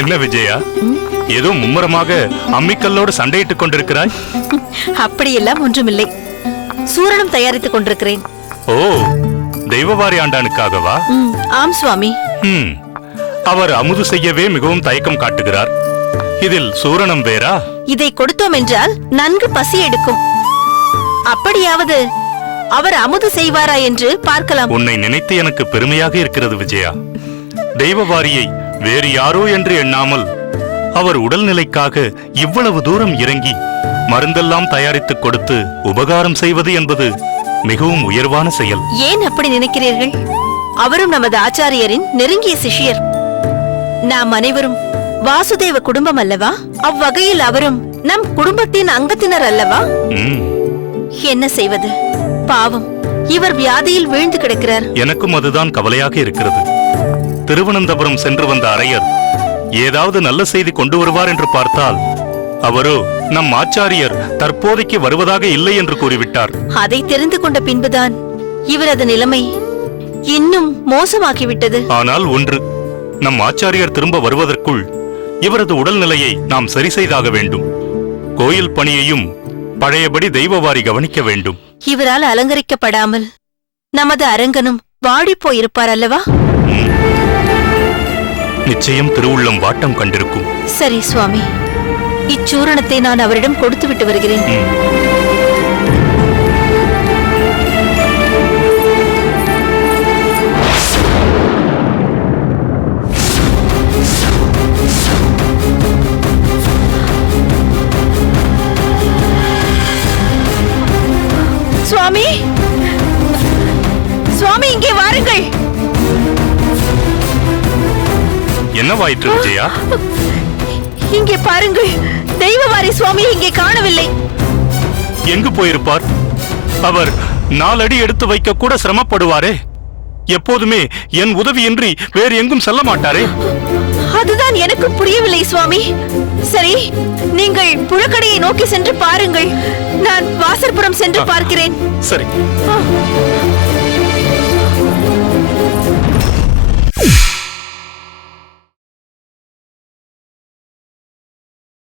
என்ன விஜயா, ஏதோ மும்முரமாக அம்மிக்கல்லோடு சண்டையிட்டுக் கொண்டிருக்கிறாய்? அப்படியெல்லாம் ஒன்றுமில்லை, சூரணம் தயாரித்துக் கொண்டிருக்கிறேன். ஓ, தெய்வவாரி ஆண்டானுக்காகவா? ஆம் சுவாமி. அவர் அமுது செய்யவே மிகவும் தயக்கம் காட்டுகிறார். இதில் சூரணம் வேறா? இதை கொடுத்தோம் என்றால் நன்கு பசி எடுக்கும். அப்படியாவது அவர் அமுது செய்வாரா என்று பார்க்கலாம். உன்னை நினைத்து எனக்கு பெருமையாக இருக்கிறது விஜயா. தெய்வவாரியை வேறு யாரோ என்று எண்ணாமல் அவர் உடல்நிலைக்காக இவ்வளவு தூரம் இறங்கி மருந்தெல்லாம் தயாரித்துக் கொடுத்து உபகாரம் செய்வது என்பது மிகவும் உயர்வான செயல். ஏன் அப்படி நினைக்கிறீர்கள்? அவரும் நமது ஆச்சாரியரின் நெருங்கிய சிஷ்யர். நாம் அனைவரும் வாசுதேவ குடும்பம் அல்லவா? அவ்வகையில் அவரும் நம் குடும்பத்தின் அங்கத்தினர் அல்லவா? என்ன செய்வது, பாவம், இவர் வியாதியில் வீழ்ந்து கிடக்கிறார். எனக்கும் அதுதான் கவலையாக இருக்கிறது. திருவனந்தபுரம் சென்று வந்த அரையர் ஏதாவது நல்ல செய்தி கொண்டு வருவார் என்று பார்த்தால் அவரோ நம் ஆச்சாரியர் தற்போதைக்கு வருவதாக இல்லை என்று கூறிவிட்டார். அதை தெரிந்து கொண்ட பின்புதான் இவரது நிலைமை இன்னும் மோசமாகிவிட்டது. ஆனால் ஒன்று, நம் ஆச்சாரியர் திரும்ப வருவதற்குள் இவரது உடல்நிலையை நாம் சரி செய்தாக வேண்டும். கோயில் பணியையும் பழையபடி தெய்வவாரி கவனிக்க வேண்டும். இவரால் அலங்கரிக்கப்படாமல் நமது அரங்கனும் வாடி போயிருப்பார் அல்லவா? நிச்சயம் திருவுள்ளம் வாட்டம் கண்டிருக்கும். சரி சுவாமி, இச்சூரணத்தை நான் அவரிடம் கொடுத்து விட்டு வருகிறேன். சுவாமி, சுவாமி, இங்கே வாருங்கள். என்னவாயிற்று விஜயா? இங்கே பாருங்கள், தெய்வவாரி சுவாமியை இங்கே காணவில்லை. எங்கு போயிருப்பார்? அவர் 4 அடி எடுத்து வைக்க கூட சிரமப்படுவாரே. எப்போதுமே என் உதவியின்றி வேறு எங்கும் செல்ல மாட்டாரே. அதுதான் எனக்கு புரியவில்லை சுவாமி. சரி, நீங்கள் புழக்கடையை நோக்கி சென்று பாருங்கள், நான் வாசற்புறம் சென்று பார்க்கிறேன். சரி.